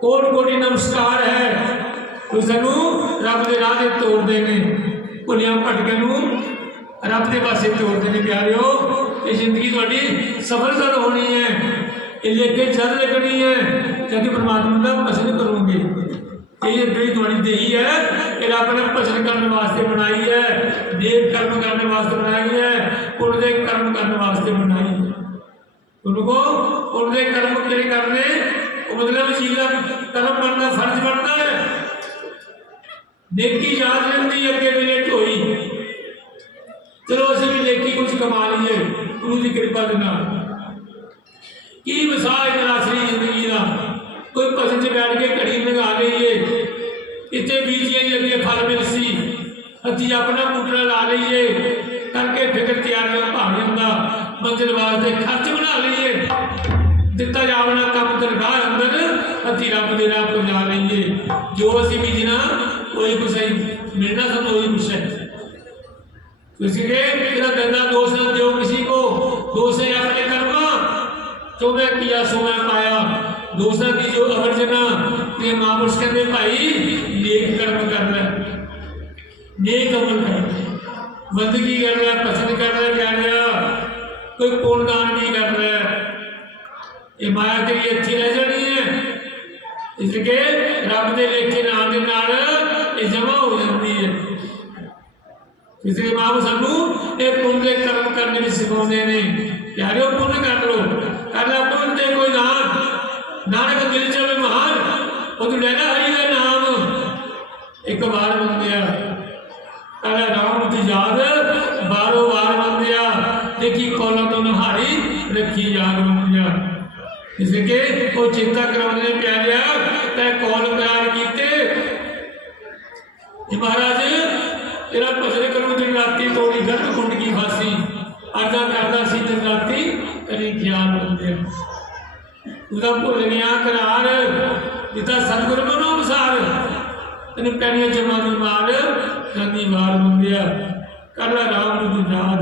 ਕੋਟ ਕੋਟੀ ਨਮਸਕਾਰ ਹੈ। ਉਹ ਸਾਨੂੰ ਰੱਬ ਦੇ ਰਾਹ ਤੇ ਤੋਰਦੇ ਨੇ। ਭੁੱਲਿਆਂ ਭਟਕਿਆਂ ਨੂੰ ਰੱਬ ਦੇ ਪਾਸੇ ਤੋਰਦੇ ਨੇ ਪਿਆਰਿਓ। ਇਹ ਜ਼ਿੰਦਗੀ ਤੁਹਾਡੀ ਸਫਲਤਾ ਹੋਣੀ ਹੈ। ਇਹ ਲੈ ਕੇ ਜਦ ਲੱਗਣੀ ਹੈ, ਜਦ ਪਰਮਾਤਮਾ ਦਾ ਭਜਨ ਕਰੋਗੇ। ਇਹ ਜਿਹੜੀ ਤੁਹਾਡੀ ਦੇਹੀ ਹੈ, ਇਹ ਰੱਬ ਨੇ ਭਜਨ ਕਰਨ ਵਾਸਤੇ ਬਣਾਈ ਹੈ। ਦੇਵ ਕਰਮ ਕਰਨ ਵਾਸਤੇ ਬਣਾਈ ਹੈ ਪੁੰਨ ਦੇ ਕਰਮ ਕਰਨ ਵਾਸਤੇ ਬਣਾਈ ਹੈ। ਉनको ਪੁੰਨ ਦੇ ਕਰਮ ਕਿਹੜੇ ਕਰਨੇ? ਮਤਲਬ ਜੀਵਨ ਕਰਮ ਕਰਨਾ ਫਰਜ਼ ਬਣਦਾ ਹੈ। ਨੇਕੀ ਯਾਦ ਰਹਿੰਦੀ ਅੱਗੇ ਮੇਰੇ ਢੋਈ ਚਲੋ ਅਸੀਂ ਵੀ ਨੇਕੀ ਕੁਝ ਕਮਾ ਲਈਏ, ਗੁਰੂ ਦੀ ਕਿਰਪਾ ਦੇ ਨਾਲ। ਕੀ ਮਿਸਾਲ ਹੈ ਨਰਾਸਰੀ ਜ਼ਿੰਦਗੀ ਦਾ? ਕੋਈ ਭਜਨ 'ਚ ਬੈਠ ਕੇ ਘੜੀ ਲਗਾ ਲਈਏ। ਇੱਥੇ ਬੀਜੀਏ ਦੀ ਅੱਗੇ ਫਲ ਮਿਲ ਸੀ। ਅਸੀਂ ਆਪਣਾ ਬੂਟਾ ਲਾ ਲਈਏ। ਕਰਕੇ ਫਿਕਰ ਤਿਆਰੀਆਂ ਭਾਵ ਜਾਂਦਾ। ਮੰਜ਼ਿਲ ਵਾਸਤੇ ਖਰਚ ਬਣਾ ਲਈਏ। ਦਿੱਤਾ ਜਾਵਣਾ ਕੰਮ ਦਰਗਾਹ ਅੰਦਰ ਅਸੀਂ ਰੱਬ ਦੇ ਰਾਹ ਪਹੁੰਚਾ ਲਈਏ ਜੋ ਅਸੀਂ ਬੀਜਣਾ ਉਹੀ ਕੁਛ ਹੈ ਮਿਲਣਾ ਸਾਨੂੰ ਉਹੀ ਕੁਛ ਹੈ इसलिए मेरा धंधा दोष न दो किसी को दोष है अपने कर्मा जो मैं किया सो मैं पाया दूसरा की जो अवर्जना ये महापुरुष कहते भाई नेक कर्म करना है नेक अमल करना बंदगी कर रहा पसंद कर रहा क्या रहा कोई पूर्ण दान नहीं कर ਇਮਾਰਤ ਵੀ ਇੱਥੇ ਰਹਿ ਜਾਣੀ ਹੈ। ਇਸ ਕੇ ਰੱਬ ਦੇ ਲੇਖੇ ਨਾਮ ਦੇ ਨਾਲ ਇਹ ਜਮਾ ਹੋ ਜਾਂਦੀ ਹੈ। ਇਸ ਲਈ ਬਾਬੂ ਸਾਨੂੰ ਇਹ ਪੁੰਨ ਦੇ ਕਰਮ ਕਰਨੇ ਵੀ ਸਿਖਾਉਂਦੇ ਨੇ। ਯਾਰੋ ਪੁੰਨ ਕਰ ਲੋ ਕਰ ਲਾ ਪੁੰਨ ਤੇ ਕੋਈ ਨਾਮ ਨਾਨਕ ਦਿਲ ਚਵੇ ਮਹਾਨ ਉਹ ਲੈਣਾ ਹਰੀ ਦਾ ਨਾਮ। ਇੱਕ ਵਾਰ ਬੰਦਿਆ ਕਹਿੰਦਾ ਰਾਮ ਦੀ ਯਾਦ, ਬਾਰੋ ਵਾਰ ਬੰਦਿਆ ਦੇਖੀ ਕੋਲਾ ਤੋਂ ਨਹਾਰੀ, ਰੱਖੀ ਯਾਦ ਇਸ ਕੇ ਉਹ ਚਿੰਤਾ ਕਰਾਉਂਦੇ ਨੇ ਪਿਆਰਿਆ ਤੈ ਕੋਲ ਪਿਆਰ ਕੀਤੇ? ਇਹ ਮਹਾਰਾਜ, ਤੇਰਾ ਭਜਨ ਕਰੂ ਦਿਨ ਰਾਤੀ ਤੋੜੀ ਗਰਭ ਕੁੰਡ ਕੀ ਫਾਸੀ? ਅਰਦਾ ਕਰਦਾ ਸੀ ਦਿਨ ਰਾਤੀ ਕਰੀ ਖਿਆਲ ਹੁੰਦੇ ਉਹਦਾ ਭੁੱਲ ਕਰਾਰ ਜਿੱਦਾਂ ਸਤਿਗੁਰ ਮਨੋ ਅਨੁਸਾਰ। ਤੈਨੂੰ ਪੈਣੀਆਂ ਜਮਾ ਦੀ ਮਾਰ ਜਾਂਦੀ ਮਾਰ ਮੰਗਿਆ ਕਰਲਾ ਰਾਮ ਨੂੰ ਤੂੰ ਯਾਦ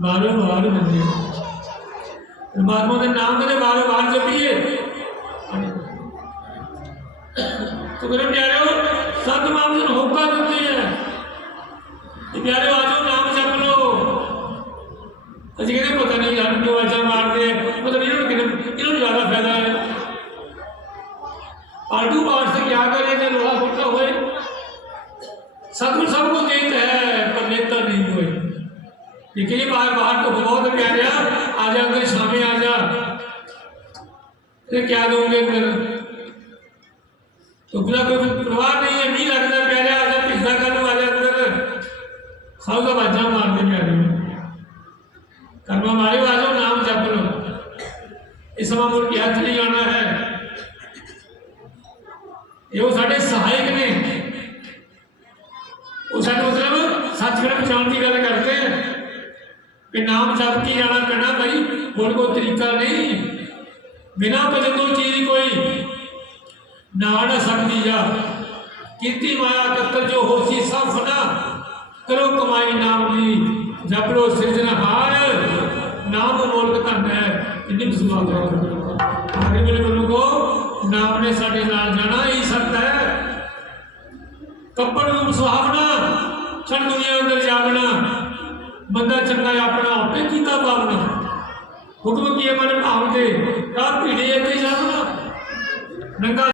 ਵਾਰੋ ਵਾਰ ਮੰਗਿਆ ਪਰਮਾਤਮਾ ਦੇ ਨਾਮ ਦੇ ਬਾਰੇ ਬਾਹਰ ਜਪੀਏ। ਤੋ ਮੇਰੇ ਪਿਆਰਿਓ, ਸਤ ਮਾਮਲੇ ਨੂੰ ਹੋਕਾ ਦਿੰਦੇ ਆ। ਤੇ ਪਿਆਰਿਓ ਆਜੋ ਨਾਮ ਜਪ ਲਓ। ਅਸੀਂ ਕਹਿੰਦੇ ਪਤਾ ਨਹੀਂ ਯਾਰ ਕਿਉਂ ਆਜਾ ਮਾਰਦੇ ਮਤਲਬ ਇਹਨਾਂ ਨੂੰ ਕਿੰਨਾ ਇਹਨਾਂ ਨੂੰ ਜ਼ਿਆਦਾ ਫਾਇਦਾ ਹੈ। ਆਲਟੂ ਪਾਠ ਸੇ ਕਿਆ ਕਰੇ ਜੇ ਲੋਹਾ ਫੁੱਟਾ ਹੋਏ? ਸਤਿਗੁਰ ਸਭ ਕੋ ਦੇਤ ਹੈ, ਪਰ ਨੇਤਾ ਨਹੀਂ ਹੋਏ। निकली बार बार तो बहुत क्या जा आ जा मेरे सामने आ जा। तो क्या दोगे मेरे तो बोला कोई प्रवाह नहीं है मी लगता प्यारे, आ जा पिछला कर आ जा अंदर। सौ का तो बाजा मारते प्यारे कर्मा मारे बाजो नाम जप लो। इस समय मुड़ हथ नहीं आना है। ये वो साढ़े सहायक ने। उस मतलब सच कर बचाने की गल कर ਕਿ ਨਾਮ ਜਪ ਕੇ ਜਾਣਾ ਪੈਣਾ ਭਾਈ ਹੋਰ ਕੋਈ ਤਰੀਕਾ ਨਹੀਂ। ਬਿਨਾ ਭਜਨ ਤੋਂ ਚੀਜ਼ ਕੋਈ ਨਾ ਨਾ ਸਕਦੀ ਜਾ ਕੀਤੀ ਮਾਇਆ ਕੱਤਰ ਜੋ ਹੋਸੀ ਸਭ ਫਨਾ ਕਰੋ ਕਮਾਈ ਨਾਮ ਦੀ, ਜਪ ਲੋ ਸਿਰਜਣਹਾਰ ਨਾਮ ਮੋਲਕ ਧਨ ਹੈ ਇੰਨੀ ਬਸਵਾ ਕਰੋ। ਆਗੇ ਮੇਰੇ ਵੱਲੋਂ ਕੋ ਨਾਮ ਨੇ ਸਾਡੇ ਨਾਲ ਜਾਣਾ ਹੀ ਸਕਦਾ ਹੈ। ਕੱਪੜ ਨੂੰ ਸੁਹਾਵਣਾ ਛੜ ਦੁਨੀਆ ਅੰਦਰ ਜਾਗਣਾ ਬੰਦਾ ਚੰਗਾ ਆਪਣਾ ਆਪੇ ਕੀਤਾ ਪਾਵਣਾ ਹੁਕਮ ਕੀਏ ਮਨ ਭਾਵ ਦੇ? ਰਾਤ ਭੀੜੇ ਅੱਗੇ ਜਾਵਣਾ ਨੰਗਾ